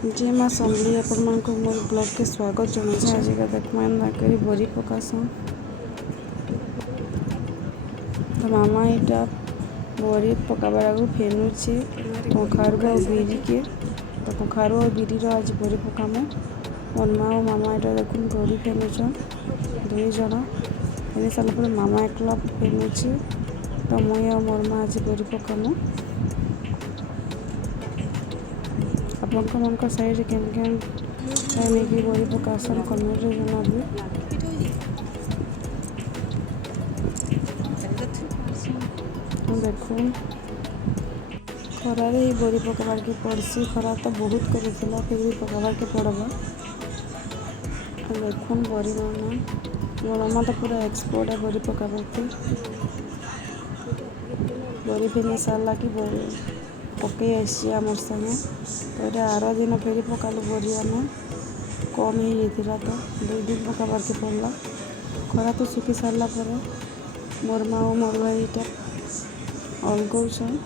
जे माँ समझी आपण को मोर ब्लॉग के स्वागत जनाऊँ। आज का देखमा नाकरी बरी पकासन तो मामा इटा बरी पकाबार आगु फेनुचे कखारू और बिरी के तो कखारू और बिरी आज बरी पकामो मोर माँ और मामा इटा देखुन बरी फेनुचन दुई जन फेनी सारा पर मामा एकला फेनुचे तो मुई और मोर माँ आज बरी पकामो। आपंक मन साइड केम नहीं बड़ी पकासन कमेंट जनाबी। देखुन खरार ही बड़ी पकबार के पड़सी खरा तो बहुत कर फिर भी पकबार के पड़वा। देखुन बड़ी मामा मोर मामा तो पूरा एक्सपर्ट है बड़ी पकाबार के बड़ी फेनी सारा कि पकई आसी आमर संगे तो ये आर दिन फेरी पकालु बड़ी आम कम ही जाता तो 2 दिन पकाबार के पड़ला। खरा तो सुखी सारा पर मोर माँ और मोर भाई इटा अलगौन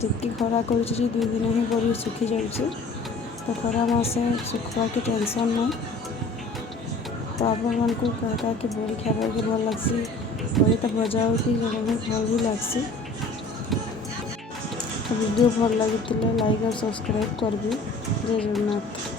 जितकी खरा कर 2 दिन ही बड़ी सुखी जाऊँचे तो खरा मासे सुखवा के टेंशन नहीं। तो आपण मन को क्या कि बड़ी खाबार के भल लगसी बड़ी तो भजा हो कि जन भल भी लगसी। वीडियो भल लगी लाइक और सब्सक्राइब करबी। जय जगन्नाथ।